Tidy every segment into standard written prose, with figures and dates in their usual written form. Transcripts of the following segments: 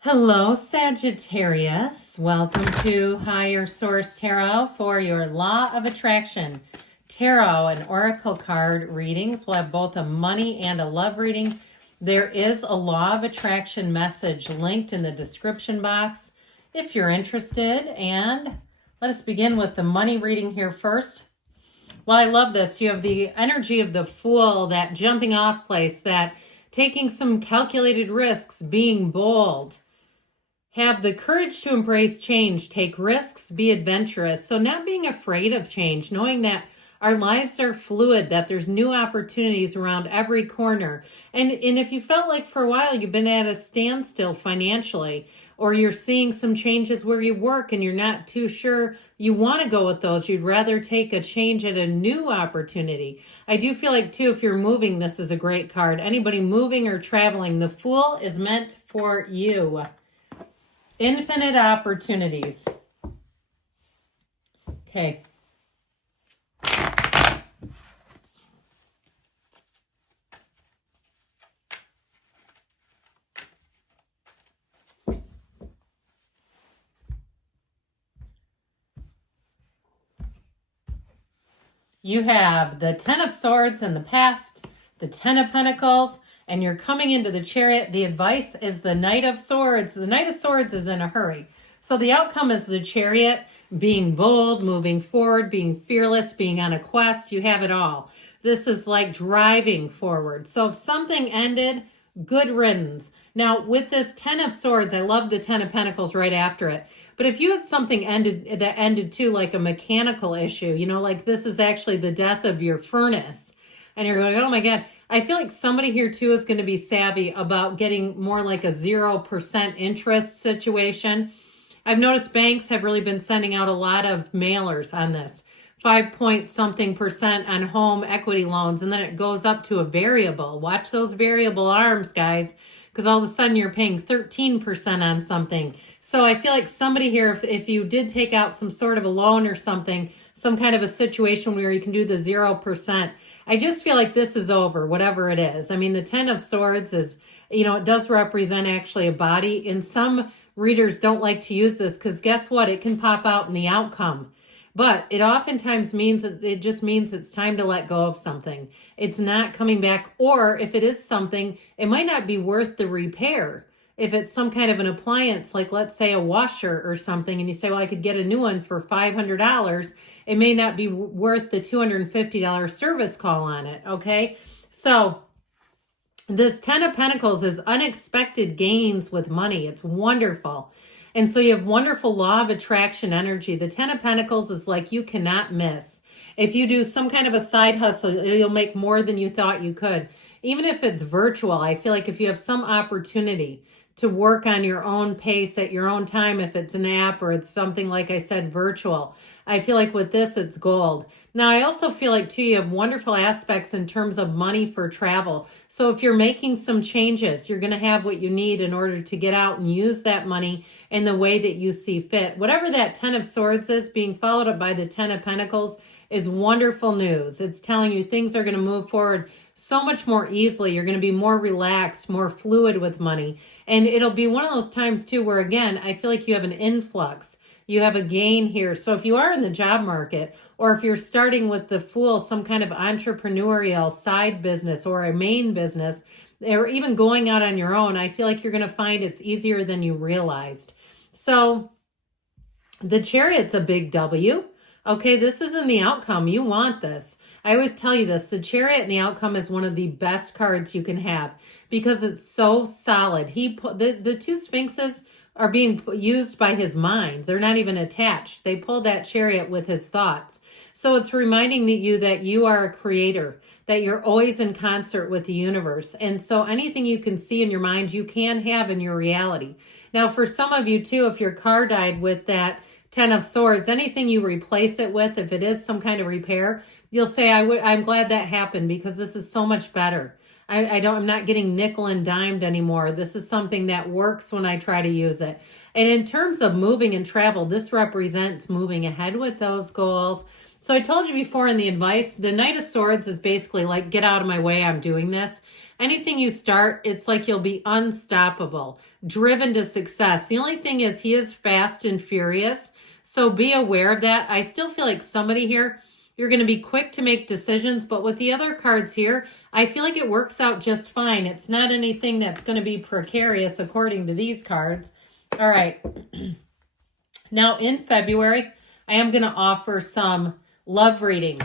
Hello, Sagittarius. Welcome to Higher Source Tarot for your Law of Attraction Tarot and Oracle card readings. We'll have both a money and a love reading. There is a Law of Attraction message linked in the description box if you're interested. And let us begin with the money reading here first. Well, I love this. You have the energy of the Fool, that jumping off place, that taking some calculated risks, being bold. Have the courage to embrace change, take risks, be adventurous. So not being afraid of change, knowing that our lives are fluid, that there's new opportunities around every corner. And if you felt like for a while you've been at a standstill financially, or you're seeing some changes where you work and you're not too sure you want to go with those, you'd rather take a change at a new opportunity. I do feel like too, if you're moving, this is a great card. Anybody moving or traveling, the Fool is meant for you. Infinite opportunities. Okay. You have the Ten of Swords in the past, the Ten of Pentacles, and you're coming into the Chariot. The advice is the Knight of Swords. The Knight of Swords is in a hurry. So the outcome is the Chariot, being bold, moving forward, being fearless, being on a quest. You have it all. This is like driving forward. So if something ended, good riddance. Now, with this Ten of Swords, I love the Ten of Pentacles right after it. But if you had something that ended too, like a mechanical issue, like this is actually the death of your furnace, and you're going, oh my God, I feel like somebody here too is going to be savvy about getting more like a 0% interest situation. I've noticed banks have really been sending out a lot of mailers on this. 5-point-something% on home equity loans, and then it goes up to a variable. Watch those variable arms, guys, because all of a sudden you're paying 13% on something. So I feel like somebody here, if you did take out some sort of a loan or something, some kind of a situation where you can do the 0%, I just feel like this is over, whatever it is. I mean, the Ten of Swords is, it does represent actually a body. And some readers don't like to use this because guess what? It can pop out in the outcome. But it oftentimes means it just means it's time to let go of something. It's not coming back. Or if it is something, it might not be worth the repair. If it's some kind of an appliance, like let's say a washer or something, and you say, well, I could get a new one for $500, it may not be worth the $250 service call on it, okay? So this Ten of Pentacles is unexpected gains with money. It's wonderful. And so you have wonderful Law of Attraction energy. The Ten of Pentacles is like you cannot miss. If you do some kind of a side hustle, you'll make more than you thought you could. Even if it's virtual, I feel like if you have some opportunity to work on your own pace at your own time, if it's an app or it's something, like I said, virtual, I feel like with this, it's gold. Now, I also feel like, too, you have wonderful aspects in terms of money for travel. So if you're making some changes, you're going to have what you need in order to get out and use that money in the way that you see fit. Whatever that Ten of Swords is, being followed up by the Ten of Pentacles, is wonderful news. It's telling you things are going to move forward so much more easily. You're going to be more relaxed, more fluid with money. And it'll be one of those times too where, again, I feel like you have an influx. You have a gain here. So if you are in the job market, or if you're starting with the Fool, some kind of entrepreneurial side business or a main business, or even going out on your own, I feel like you're going to find it's easier than you realized. So the Chariot's a big W. Okay, this is in the outcome. You want this. I always tell you this. The Chariot in the outcome is one of the best cards you can have because it's so solid. The two Sphinxes are being used by his mind. They're not even attached. They pull that Chariot with his thoughts. So it's reminding you that you are a creator, that you're always in concert with the universe. And so anything you can see in your mind, you can have in your reality. Now, for some of you too, if your car died with that Ten of Swords, anything you replace it with, if it is some kind of repair, you'll say, I'm glad that happened because this is so much better. I'm not getting nickel and dimed anymore. This is something that works when I try to use it. And in terms of moving and travel, this represents moving ahead with those goals, So I told you before in the advice, the Knight of Swords is basically like, get out of my way, I'm doing this. Anything you start, it's like you'll be unstoppable, driven to success. The only thing is he is fast and furious, so be aware of that. I still feel like somebody here, you're going to be quick to make decisions, but with the other cards here, I feel like it works out just fine. It's not anything that's going to be precarious according to these cards. All right. Now in February, I am going to offer some love readings,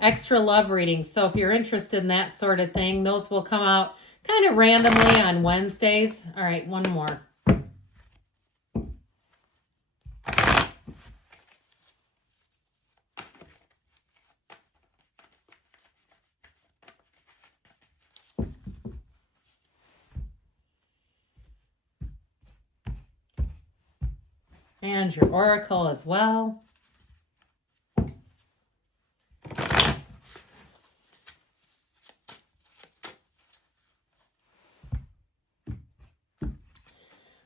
extra love readings. So if you're interested in that sort of thing, those will come out kind of randomly on Wednesdays. All right, one more. And your oracle as well.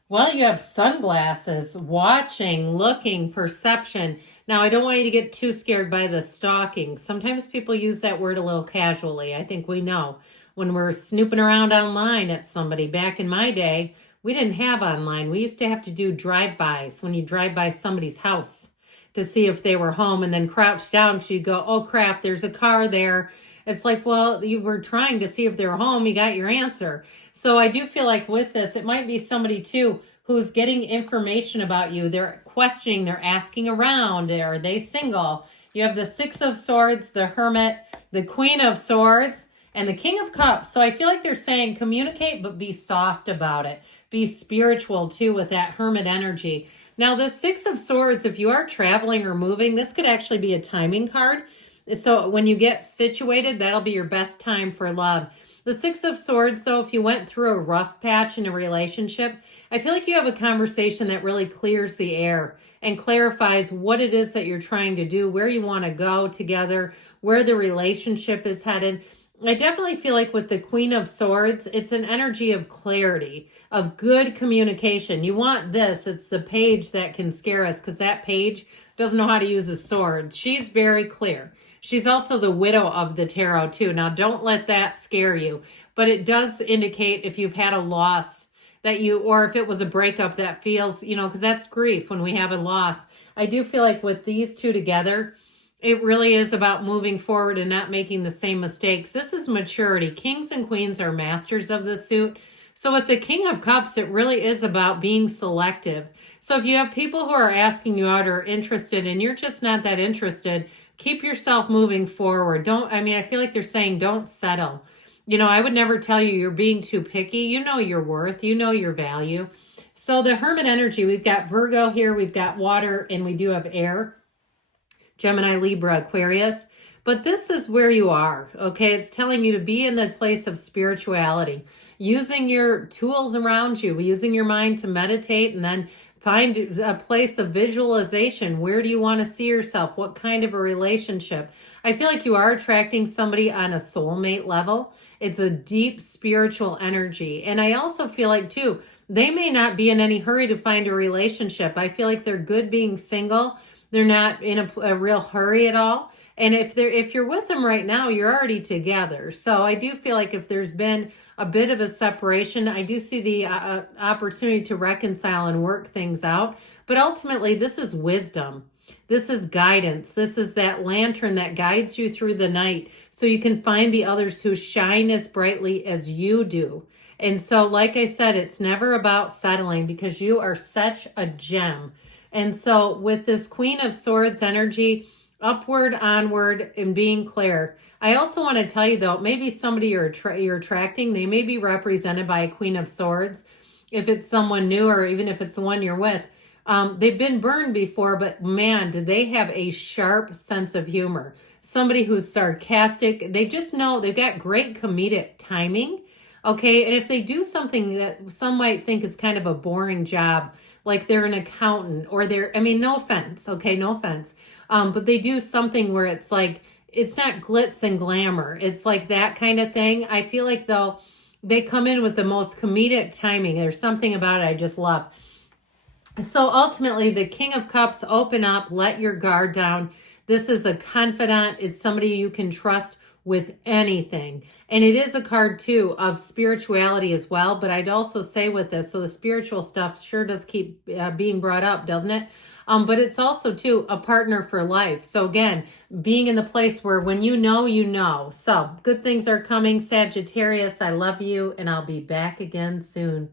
Well, you have sunglasses, watching, looking, perception. Now, I don't want you to get too scared by the stalking. Sometimes people use that word a little casually. I think we know. When we're snooping around online at somebody, back in my day, we didn't have online. We used to have to do drive-bys when you drive by somebody's house to see if they were home, and then crouch down so you go, oh crap, there's a car there. It's like, well, you were trying to see if they're home. You got your answer. So I do feel like with this, it might be somebody too who's getting information about you. They're questioning, they're asking around. Are they single? You have the Six of Swords, the Hermit, the Queen of Swords, and the King of Cups. So I feel like they're saying communicate, but be soft about it. Be spiritual too with that Hermit energy. Now the Six of Swords, if you are traveling or moving, this could actually be a timing card. So when you get situated, that'll be your best time for love. The Six of Swords, though, if you went through a rough patch in a relationship, I feel like you have a conversation that really clears the air and clarifies what it is that you're trying to do, where you want to go together, where the relationship is headed. I definitely feel like with the Queen of Swords, it's an energy of clarity, of good communication. You want this. It's the page that can scare us because that page doesn't know how to use a sword. She's very clear. She's also the widow of the tarot too. Now, don't let that scare you, but it does indicate if you've had a loss that you, or if it was a breakup that feels, you know, because that's grief when we have a loss. I do feel like with these two together, it really is about moving forward and not making the same mistakes. This is maturity. Kings and queens are masters of the suit. So with the King of Cups, it really is about being selective. So if you have people who are asking you out or interested and you're just not that interested, keep yourself moving forward. I feel like they're saying don't settle. You know, I would never tell you you're being too picky. You know your worth. You know your value. So the Hermit energy, we've got Virgo here, we've got water, and we do have air. Gemini, Libra, Aquarius. But this is where you are, okay? It's telling you to be in the place of spirituality, using your tools around you, using your mind to meditate, and then find a place of visualization. Where do you want to see yourself? What kind of a relationship? I feel like you are attracting somebody on a soulmate level. It's a deep spiritual energy. And I also feel like, too, they may not be in any hurry to find a relationship. I feel like they're good being single. They're not in a real hurry at all. And if you're with them right now, you're already together. So I do feel like if there's been a bit of a separation, I do see the opportunity to reconcile and work things out. But ultimately, this is wisdom. This is guidance. This is that lantern that guides you through the night so you can find the others who shine as brightly as you do. And so, like I said, it's never about settling because you are such a gem. And so with this Queen of Swords energy, upward, onward, and being clear. I also want to tell you, though, maybe somebody you're attracting, they may be represented by a Queen of Swords. If it's someone new or even if it's the one you're with, they've been burned before, but man, do they have a sharp sense of humor. Somebody who's sarcastic. They just know they've got great comedic timing. Okay, and if they do something that some might think is kind of a boring job, like they're an accountant or no offense, okay, no offense. But they do something where it's like, it's not glitz and glamour. It's like that kind of thing. I feel like, though, they come in with the most comedic timing. There's something about it I just love. So ultimately, the King of Cups, open up, let your guard down. This is a confidant. It's somebody you can trust with anything. And it is a card too of spirituality as well. But I'd also say with this, so the spiritual stuff sure does keep being brought up, doesn't it? But it's also too a partner for life. So again, being in the place where when you know, you know. So good things are coming, Sagittarius. I love you, and I'll be back again soon.